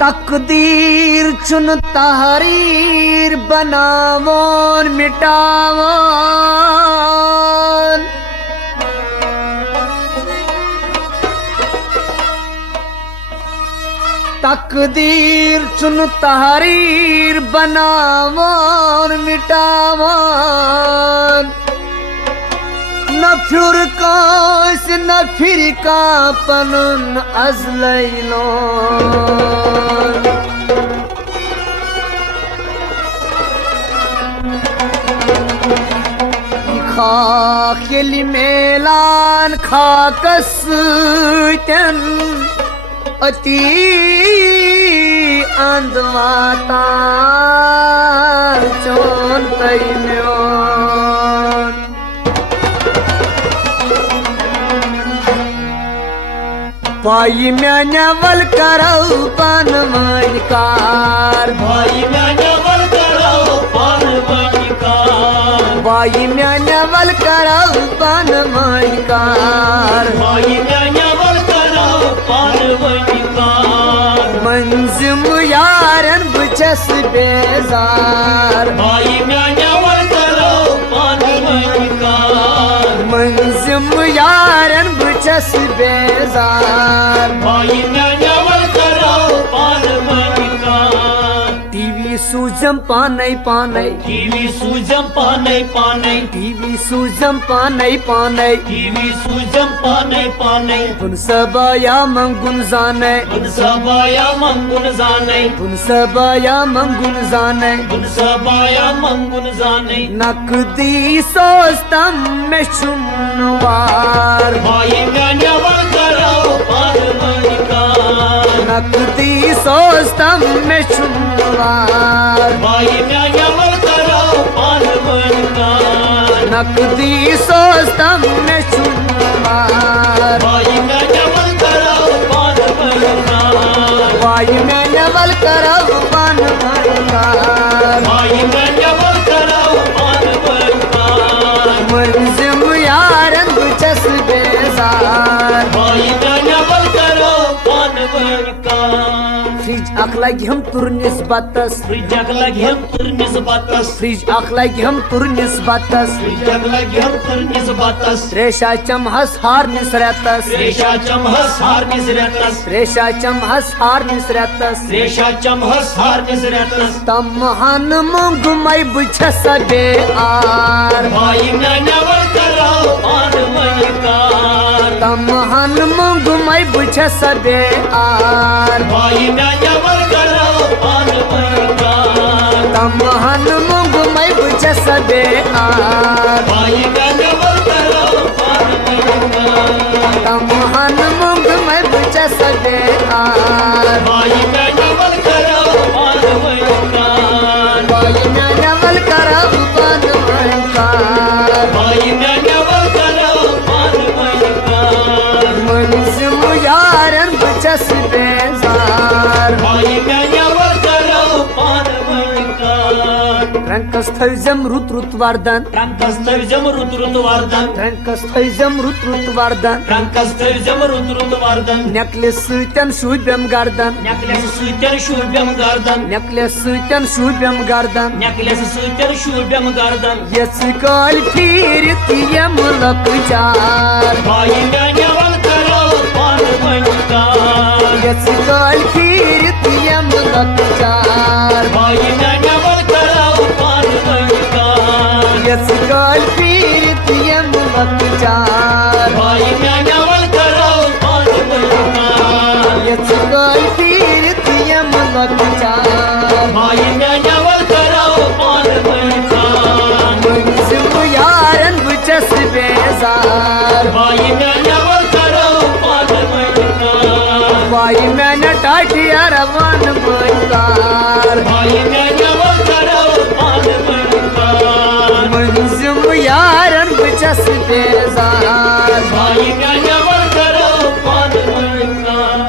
तकदीर चुन तहरीर बनावन मिटावन, तकदीर चुन तहरीर बनावन मिटावन। न फिर कास न फिर का पनुन अजलैलोन, खाकेली मेलान खाकस तन अति अंधवातार चोन तैम्योन। भाई म्यान्या वल करौ पान मणिकार, भाई म्यान्या वल करौ पान मणिकार, भाई म्यान्या वल करौ पान मणिकार, भाई म्यान्या वल करौ पान मणिकार। मंजिम यारन बचस बेजार, भाई म्यान्या वल करौ पान मणिकार, मंजिम यारन बचस बेजार। भाई म्यान्या वल करौ पान मणिकार। टीवी सूजम पानै पानै, टीवी सूजम पानै पानै, टीवी सूजम पानै पानै। टीवी सूजम पानै पानै। गुन सबाया मंगुन जाने, गुन सबाया मंगुन जाने, गुन सबाया मंगुन जाने। गुन सबाया मंगुन जाने। नकदी सोचतम में शुमवार, भाई म्यान्या वल करौ पान मणिकार, नकदी सोचतम में शुमवार। भाई म्यान्या वल करौ पान मणिकार, नकदी सोचतम में शुमवार। भाई म्यान्या वल करौ पान मणिकार, भाई मैं नवल करब पान मणिकार, भाई म्यान्या वल करौ पान मणिकार, मंजिम यारन बचस बेजार। भाई म्यान्या वल करौ पान मणिकार। फ्रिज अखलागी हम तुरनिस बतस, फ्रिजक लगी हम तुरनिस बतस, फ्रिज अखलागी हम तुरनिस बतस। फ्रिजक लगी हम तुरनिस बतस। रेशा चमहस हार निस रेतस, रेशा चमहस हार निस रेतस, रेशा चमहस हार निस रेतस। रेशा चमहस हार निस रेतस। तमहन मुंग मै बचस बेआर, भाई म्यान्या वल करौ पान मणिकार, तमहन मुंग मै बचस बेआर। भाई म्यान्या वल करौ पान मणिकार, तमहन मुंग मै बचस बेआर। भाई म्यान्या वल करौ पान मणिकार, तमहन मुंग मै बचस बेआर। भाई म्यान्या वल करौ पान मणिकार, भाई मैं नवल करब पान मणिकार, भाई म्यान्या वल करौ पान मणिकार, मंजिम यारन बचस बेजार। भाई म्यान्या वल करौ पान मणिकार। रंकस थैजम रुत रुत वर्धन, रंकस थैजम रुत रुत वर्धन, रंकस थैजम रुत रुत वर्धन। रंकस थैजम रुत रुत वर्धन। नेकलेस सुतन शुभ्यम गर्दन, नेकलेस सूत्यन शूभ्यम गर्दन, नेकलेस सुतन शुभ्यम गर्दन। नेकलेस सूत्यन शूभ्यम गर्दन। यस काल फिर तियम लकजार, भाई म्यान्या वल करौ पान मणिकार, यस काल फिर तियम लकजार। भाई म्यान्या वल करौ पान मणिकार, यस काल फिर तियम लकजार। भाई म्यान्या वल करौ पान मणिकार, लकचार भाई मेनवल कराओ पान मणिकार मुंजिम यारन बुचस बेजार भाई मेनवल कराओ पान मणिकार भाई मैंने टाटिया रवान मणिकार भाई मेनवल कराओ पान मणिकार मुंजिम यारन बुचस बेजार भाई मेनवल कराओ पान मणिकार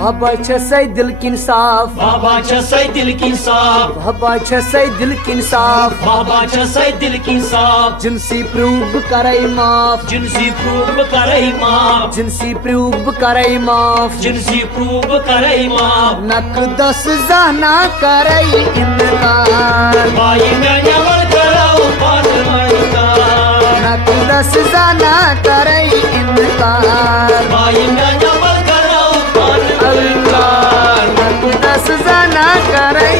बाबा छसै दिल किन साफ बाबा छसै दिल की साफ बाबा छसै दिल किन साफ बाबा छसै दिल की साफ जिनसी प्रूव करे माफ जिनसी प्रूव करे माफ जिनसी प्रूव करे माफ जिनसी प्रूव करे माफ नक 10 जाना करे इनकार भाई मेनवल कराओ पान मणिकार नक 10 जाना करे इनकार भाई मेनवल कराओ पान मणिकार नक 10 जाना करे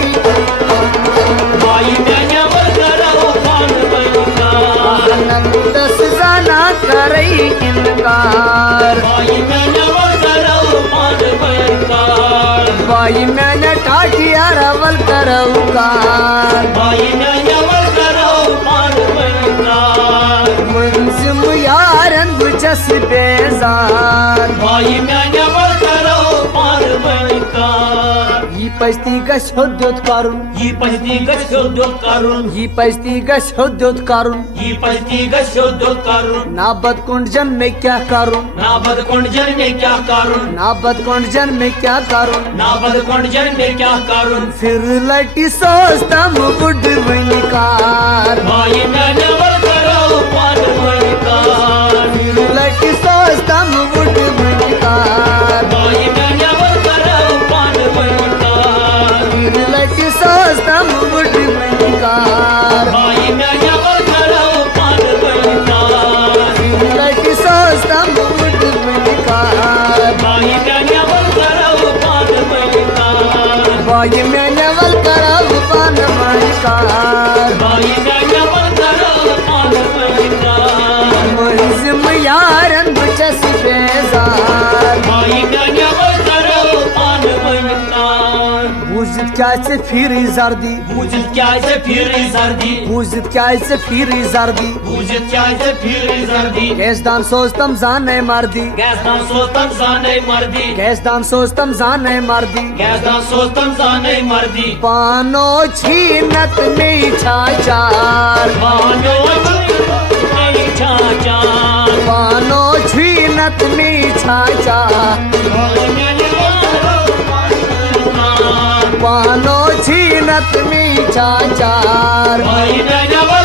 भाई मेनवल कराओ पान मणिकार नक 10 जाना करे इनकार भाई मेनवल कराओ पान मणिकार भाई मैंने टाटिया रवल करौकार भाई मेनवल कराओ पान मणिकार मुंजिम यारन बुचस बेजार भाई मेनवल कराओ पान मणिकार यी पस्ती गछ होद्योत करुन ये पजती गशोद्यो करुण यी पस्ती गछ होद्योत करुन ये पजती गशोद्यो करुण नाबद कुंडजन में क्या करूं नाबद कुंडजन में क्या करुण नाबद कुंडजन में क्या करूं नाबद कुंडजन में क्या करुण फिर लटी सोचतम बुढ़ वनिकार भाई मेनवल कराओ पान मणिकार फिर लटी सोचतम बुढ़ वनिकार भाई मेनवल कराओ पान मणिकार फिर लटी सोचतम बुढ़ वनिकार भाई मेनवल कराओ पान मणिकार फिर लटी सोचतम बुढ़ वनिकार भाई मेनवल कराओ पान मणिकार भाई मैंने वल करब पान मणिकार भाई मेनवल कराओ पान मणिकार मुंजिम यारन बुचस बेजार भाई मेनवल कराओ पान मणिकार बूजित क्या से फिर जर्दी बूझत क्या से फिर सर्दी बूजित क्या से फिर जर्दी बूझत क्या से फिर सर्दी गैसदान सोचतम जाने मर्दी गैस ना सोतम जाने मर्दी गैसदान सोचतम जाने मर्दी गैस ना सोतम जाने मर्दी पानो छीनत में छाचार बानो नहीं चाचा पानो छीनत में छाचार पानो छीनत में छाचार भाई मेनवल